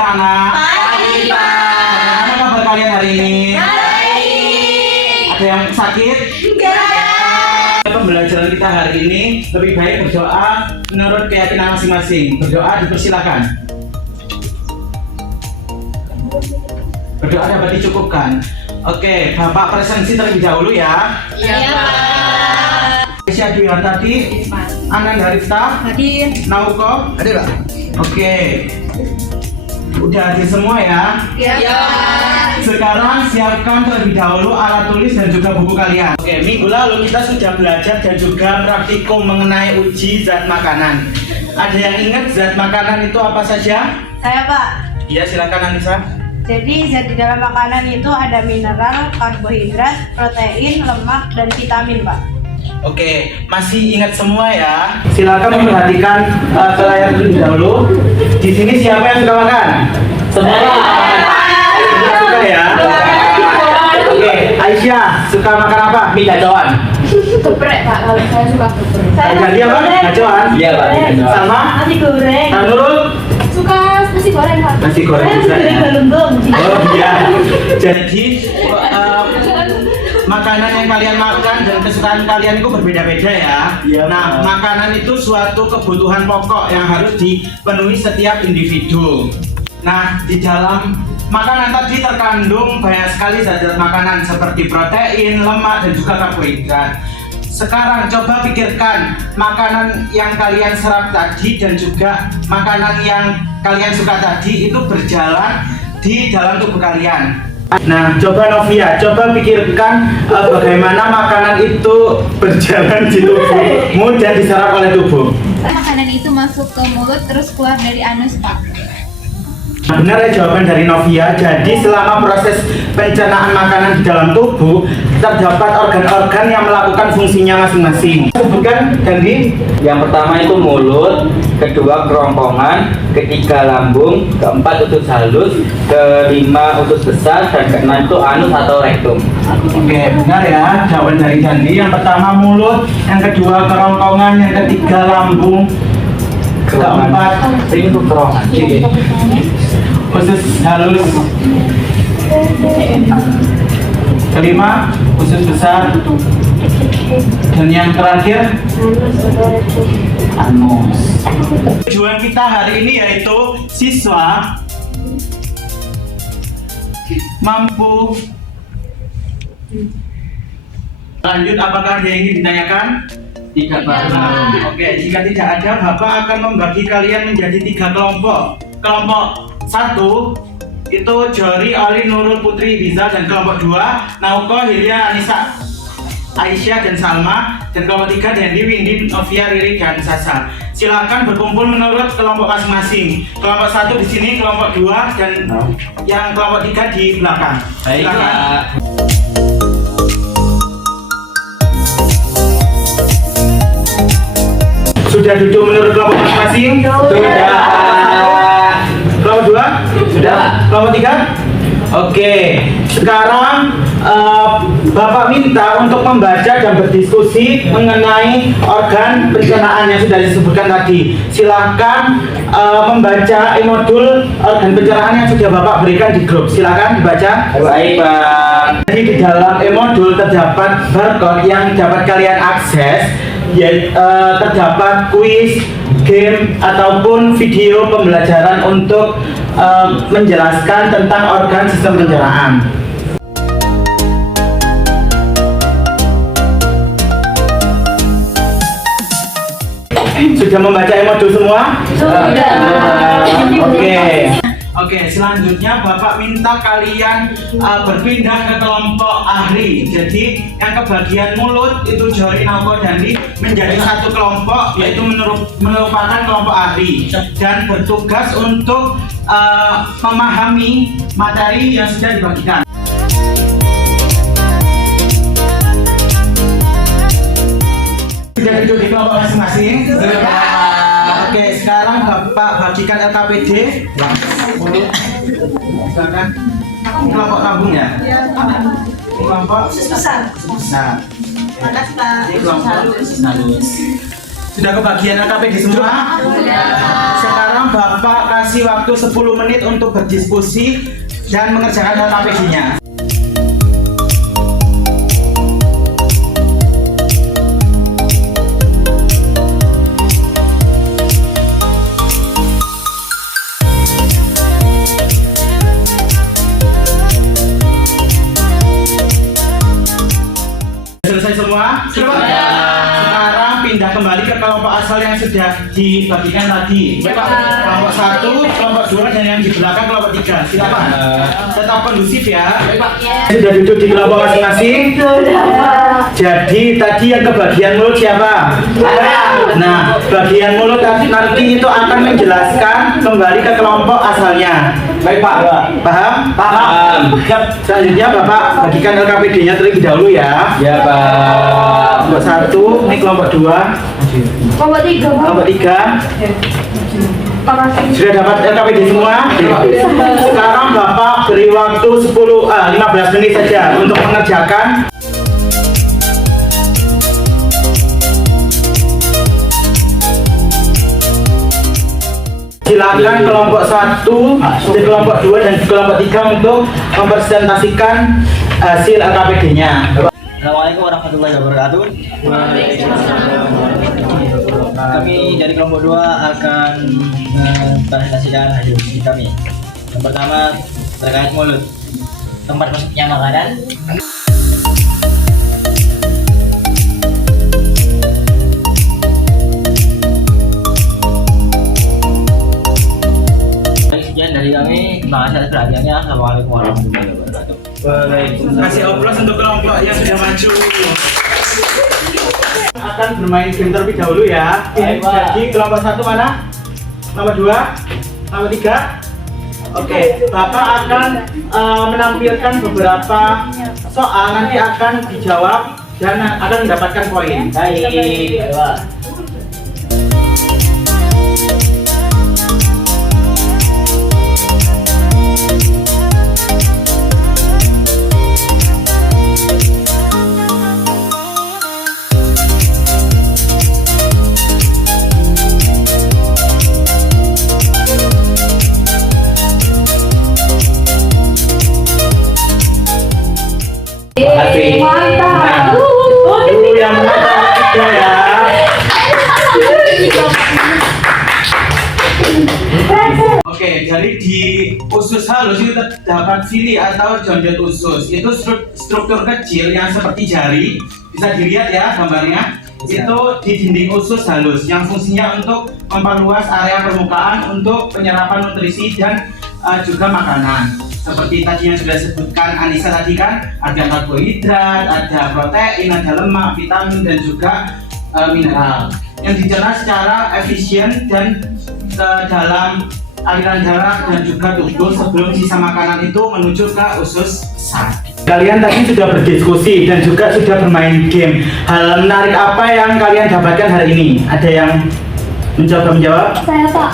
anak-anak. Pagi, Pak. Bagaimana kabar kalian hari ini? Baik. Ada yang sakit? Enggak. Pembelajaran kita hari ini lebih baik berdoa menurut keyakinan masing-masing. Berdoa dipersilakan. Berdoa dapat dicukupkan. Oke, Bapak presensi terlebih dahulu ya. Iya, Pak. Aisyah Dwi Hartati, Ananda Rifta, Hadir. Nauko. Ada Pak? Oke. Udah hadir semua ya. Iya. Sekarang siapkan terlebih dahulu alat tulis dan juga buku kalian. Oke, minggu lalu kita sudah belajar dan juga praktikum mengenai uji zat makanan. Ada yang ingat zat makanan itu apa saja? Saya Pak, Iya, silakan Anissa. jadi zat di dalam makanan itu ada mineral, karbohidrat, protein, lemak, dan vitamin Pak. Oke, masih ingat semua ya? Silakan memperhatikan ke layar terlebih dahulu. Di sini siapa yang suka makan? Semua. Semua suka ya? Oke, Aisyah suka makan apa? Mie gacoan. Geprek, Pak. Kalau saya suka geprek. Jadi apa? Gacoan? Iya Pak. Sama? Nasi goreng. Nurul? Suka nasi goreng, Pak. Nasi goreng bisa ya? Galunggung. Oh iya. Jadi makanan yang kalian makan dan kesukaan kalian itu berbeda-beda ya. Nah, makanan itu suatu kebutuhan pokok yang harus dipenuhi setiap individu. Nah, di dalam makanan tadi terkandung banyak sekali zat-zat makanan seperti protein, lemak, dan juga karbohidrat. Sekarang coba pikirkan makanan yang kalian serap tadi dan juga makanan yang kalian suka tadi itu berjalan di dalam tubuh kalian. Nah, coba Novia, coba pikirkan bagaimana makanan itu berjalan di tubuhmu dan diserap oleh tubuh. Makanan itu masuk ke mulut terus keluar dari anus, Pak. Benar ya jawaban dari Novia. Jadi selama proses pencernaan makanan di dalam tubuh terdapat organ-organ yang melakukan fungsinya masing-masing. Sebutkan Gandhi. Yang pertama itu mulut, kedua kerongkongan, ketiga lambung, keempat usus halus, kelima usus besar, dan keenam itu anus atau rektum. Oke, benar ya jawaban dari Gandhi. Yang pertama mulut, yang kedua kerongkongan, yang ketiga lambung, keempat Ini untuk kerongkongan. usus halus, kelima usus besar, dan yang terakhir anus. Tujuan kita hari ini yaitu siswa mampu. Lanjut, apakah ada yang ingin ditanyakan? Tidak, Pak. Oke, jika tidak ada, Bapak akan membagi kalian menjadi 3 kelompok. Kelompok 1 itu Jori, Oli, Nurul, Putri, Biza, dan kelompok 2 Nauko, Hilya, Anissa, Aisyah, dan Salma, dan kelompok 3 Dendi, Windy, Novia, Riri, dan Sasa. Silakan berkumpul menurut kelompok masing-masing. Kelompok 1 di sini, kelompok 2, dan yang kelompok 3 di belakang. Baik, Silakan. Pak. Sudah duduk menurut kelompok masing-masing? Sudah. Kelompok 2? Sudah. Kelompok 3? Oke, sekarang Bapak minta untuk membaca dan berdiskusi mengenai organ pencernaan yang sudah disebutkan tadi. Silahkan membaca e-modul organ pencernaan yang sudah Bapak berikan di grup. Silahkan dibaca. Baik, Pak. Jadi di dalam e-modul terdapat barcode yang dapat kalian akses. Terdapat kuis, game, ataupun video pembelajaran untuk menjelaskan tentang organ sistem pencernaan. Sudah membaca e-modul semua? Sudah. Oke, selanjutnya Bapak minta kalian berpindah ke kelompok ahli. Jadi yang kebagian mulut itu Jori, Nauko, Dandi menjadi satu kelompok, yaitu merupakan kelompok ahli dan bertugas untuk memahami materi yang sudah dibagikan. Sudah duduk di kelompok masing-masing? Oke, sekarang Bapak bagikan LKPD. Silakan. Kelompok lambung ya? Kelompok Usus besar. besar. Makasih Pak. Ini kelompok halus. Sudah kebagian LKPD semua? Sekarang Bapak kasih waktu 10 menit untuk berdiskusi dan mengerjakan LKPD-nya. Selesai semua? Sekarang pindah kembali ke kelompok asal yang sudah dibagikan tadi. Kelompok 1, kelompok 2, dan yang di belakang kelompok 3. Silakan. Tetap kondusif ya. Sudah duduk di kelompok masing-masing? Jadi tadi yang kebagian mulut siapa? Nah, bagian mulut nanti itu akan menjelaskan kembali ke kelompok asalnya. Baik Pak, paham? Paham. Selanjutnya Bapak bagikan LKPD-nya terlebih dahulu ya. Ya Pak. Kelompok 1, ini kelompok 2, Kelompok 3. kelompok 3. Sudah dapat LKPD semua? Sekarang Bapak beri waktu 15 menit saja untuk mengerjakan. Silakan kelompok 1, di kelompok 2 dan di kelompok 3 untuk mempresentasikan hasil LKPD-nya. Assalamualaikum warahmatullahi wabarakatuh. Kami dari kelompok 2 akan mempresentasikan hasil diskusi kami. Yang pertama terkait mulut, tempat masuknya makanan. Sekian dari kami. Terima kasih atas perhatiannya. Assalamualaikum warahmatullahi wabarakatuh. Kasih aplaus untuk kelompok yang sudah maju. Akan bermain game terlebih dahulu ya. Jadi kelompok 1 mana? Kelompok 2? Kelompok 3? Oke, Bapak akan menampilkan beberapa soal, nanti akan dijawab dan akan mendapatkan poin. Baik. Mantap. Dulu yang ketiga ya. Oke, jadi di usus halus itu terdapat sili atau jonjot usus. Itu struktur kecil yang seperti jari, bisa dilihat ya gambarnya. Itu di dinding usus halus yang fungsinya untuk memperluas area permukaan untuk penyerapan nutrisi dan juga makanan. Seperti tadi yang sudah disebutkan Anissa tadi kan, ada karbohidrat, ada protein, ada lemak, vitamin, dan juga mineral yang dicerna secara efisien dan ke dalam aliran darah dan juga tubuh sebelum sisa makanan itu menuju ke usus saraf. Kalian tadi sudah berdiskusi dan juga sudah bermain game. Hal menarik apa yang kalian dapatkan hari ini? Ada yang mencoba menjawab? Saya Pak.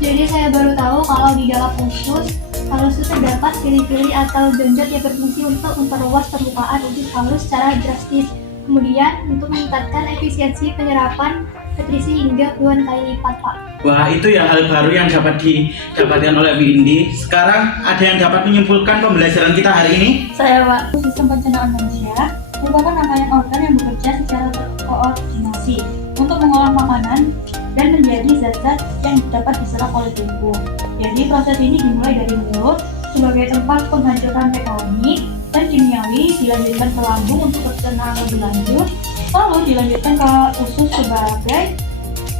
Jadi saya baru tahu kalau di dalam usus halus itu terdapat sili-sili atau jonjot yang berfungsi untuk memperluas permukaan usus halus secara drastis. Kemudian untuk meningkatkan efisiensi penyerapan nutrisi hingga puluhan kali lipat, Pak. Wah, itu ya hal baru yang dapat didapatkan oleh Bu Indi. Sekarang ada yang dapat menyimpulkan pembelajaran kita hari ini? Saya Pak. Sistem pencernaan manusia merupakan rangkaian organ yang bekerja secara terkoordinasi untuk mengolah makanan dan menjadi zat-zat yang dapat diserap oleh tubuh. Jadi proses ini dimulai dari mulut sebagai tempat penghancuran mekanik dan kimiawi, dilanjutkan ke lambung untuk pencernaan lebih lanjut, lalu dilanjutkan ke usus sebagai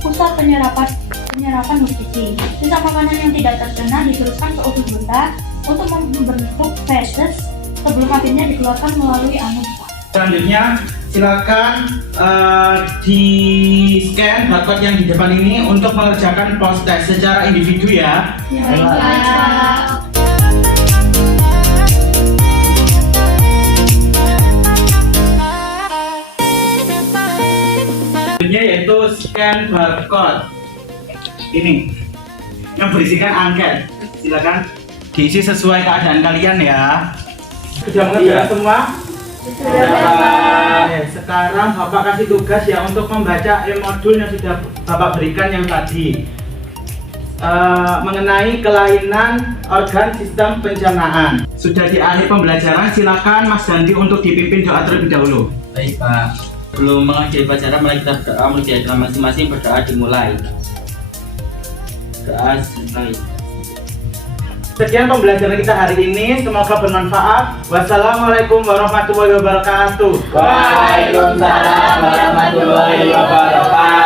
pusat penyerapan nutrisi. Sisa makanan yang tidak tercerna diteruskan ke usus besar untuk membentuk feses sebelum akhirnya dikeluarkan melalui anus. Selanjutnya silakan di scan barcode yang di depan ini untuk mengerjakan post test secara individu ya. Selanjutnya yaitu scan barcode ini yang berisikan angket. Silakan diisi sesuai keadaan kalian ya. Sudah mengerjakan semua? Oke, sekarang Bapak kasih tugas ya untuk membaca modul yang sudah Bapak berikan yang tadi mengenai kelainan organ sistem pencernaan. Sudah di akhir pembelajaran, silakan Mas Dandi untuk dipimpin doa terlebih dahulu. Baik Pak, sebelum mengakhiri pelajaran mari kita berdoa, mulai dari masing-masing berdoa dimulai. Doa dimulai. Sekian pembelajaran kita hari ini, semoga bermanfaat. Wassalamualaikum warahmatullahi wabarakatuh. Waalaikumsalam warahmatullahi wabarakatuh.